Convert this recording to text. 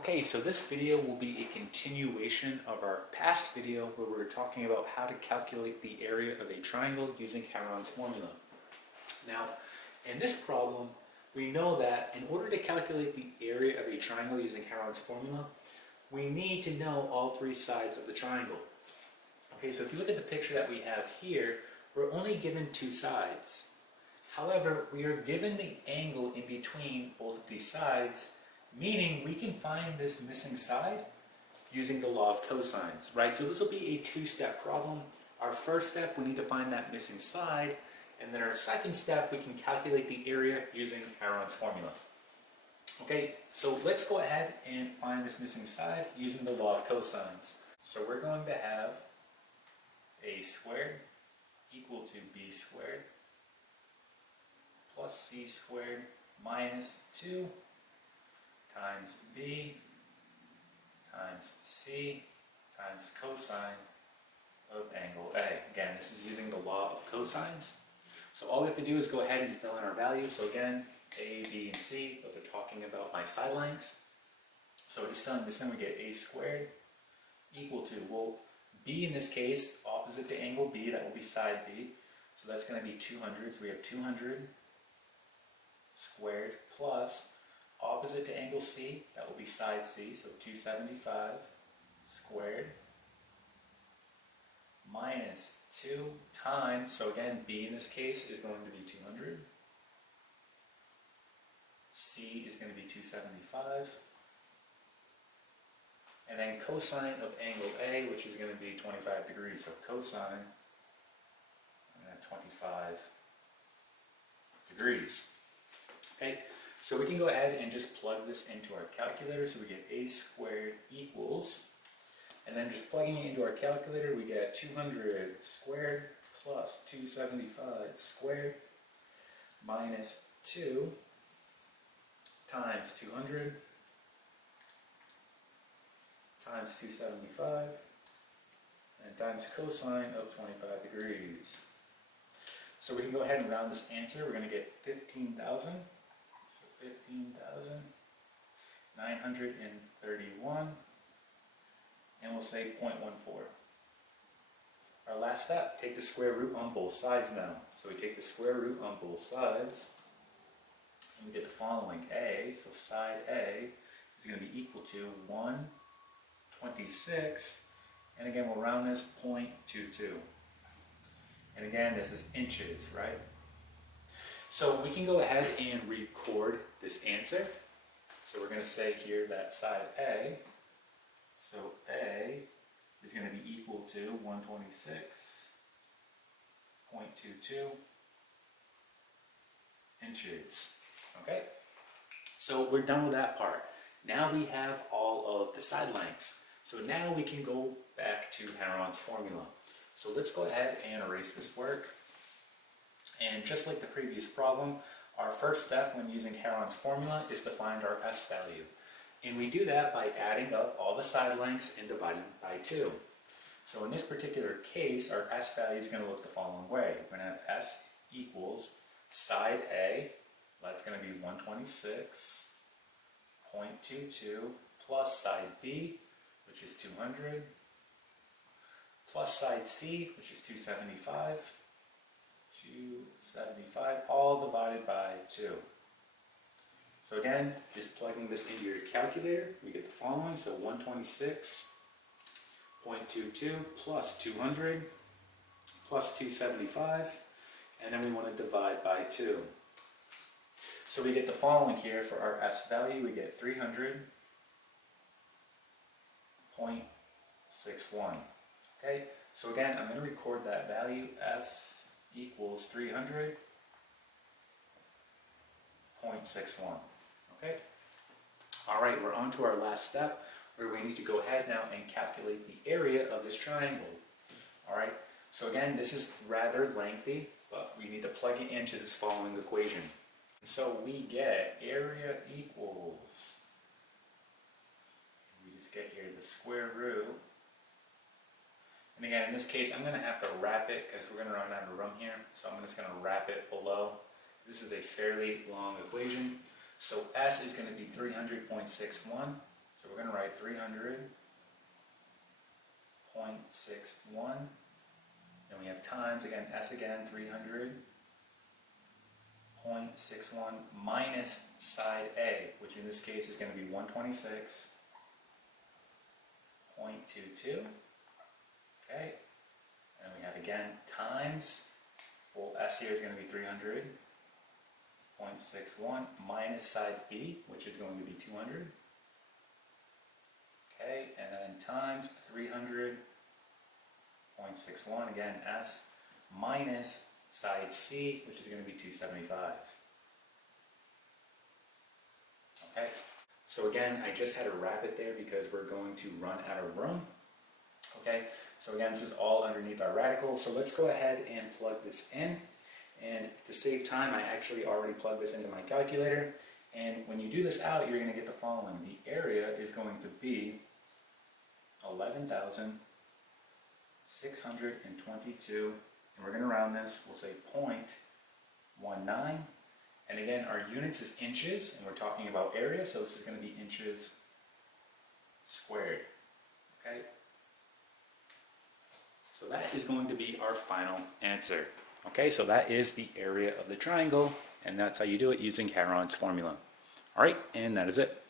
Okay, so this video will be a continuation of our past video where we were talking about how to calculate the area of a triangle using Heron's formula. Now, in this problem, we know that in order to calculate the area of a triangle using Heron's formula, we need to know all three sides of the triangle. Okay, so if you look at the picture that we have here, we're only given two sides. However, we are given the angle in between both of these sides, meaning we can find this missing side using the law of cosines, right? So this will be a two-step problem. Our first step, we need to find that missing side, and then our second step, we can calculate the area using Heron's formula. Okay, so let's go ahead and find this missing side using the law of cosines. So we're going to have a squared equal to b squared plus c squared minus 2 times b times c times cosine of angle A. Again, this is using the law of cosines. So all we have to do is go ahead and fill in our values. So again, A, B, and C, those are talking about my side lengths. So just filling this in, we get A squared equal to, well, B in this case, opposite to angle B, that will be side B. So that's going to be 200. So we have 200 squared plus opposite to angle C, that will be side C, so 275 squared minus 2 times, so again, B in this case is going to be 200, C is going to be 275, and then cosine of angle A, which is going to be 25 degrees, so cosine, I'm going to have 25 degrees. Okay, so we can go ahead and just plug this into our calculator. So we get A squared equals, and then just plugging it into our calculator, we get 200 squared plus 275 squared minus 2 times 200 times 275 and times cosine of 25 degrees. So we can go ahead and round this answer. We're going to get 15,000. 15,931, and we'll say 0.14. Our last step, take the square root on both sides now. So we take the square root on both sides, and we get the following. A, so side A is going to be equal to 126, and again we'll round this 0.22. And again, this is inches, right? So we can go ahead and record this answer. So we're going to say here that side A, so A is going to be equal to 126.22 inches. Okay, so we're done with that part. Now we have all of the side lengths. So now we can go back to Heron's formula. So let's go ahead and erase this work. And just like the previous problem, our first step when using Heron's formula is to find our S value. And we do that by adding up all the side lengths and dividing by 2. So in this particular case, our S value is going to look the following way. We're going to have S equals side A, that's going to be 126.22, plus side B, which is 200, plus side C, which is 275, all divided by 2. So again, just plugging this into your calculator, we get the following. So 126.22 plus 200 plus 275, and then we want to divide by 2. So we get the following here for our S value. We get 300.61. Okay, so again, I'm going to record that value. S equals 300.61. Okay? Alright, we're on to our last step where we need to go ahead now and calculate the area of this triangle. Alright, so again, this is rather lengthy, but we need to plug it into this following equation. So we get area equals, we just get here the square root. And again, in this case, I'm going to have to wrap it because we're going to run out of room here. So I'm just going to wrap it below. This is a fairly long equation. So S is going to be 300.61. So we're going to write 300.61. Then we have times, again, S again, 300.61 minus side A, which in this case is going to be 126.22. Okay. And we have again times, well, S here is going to be 300.61 minus side B, which is going to be 200. Okay, and then times 300.61, again, S, minus side C, which is going to be 275. Okay, so again, I just had to wrap it there because we're going to run out of room. Okay, so again, this is all underneath our radical. So let's go ahead and plug this in. And to save time, I actually already plugged this into my calculator. And when you do this out, you're going to get the following. The area is going to be 11,622. And we're going to round this. We'll say 0.19. And again, our units is inches, and we're talking about area, so this is going to be inches squared. Okay? So that is going to be our final answer. Okay, so that is the area of the triangle, and that's how you do it using Heron's formula. All right, and that is it.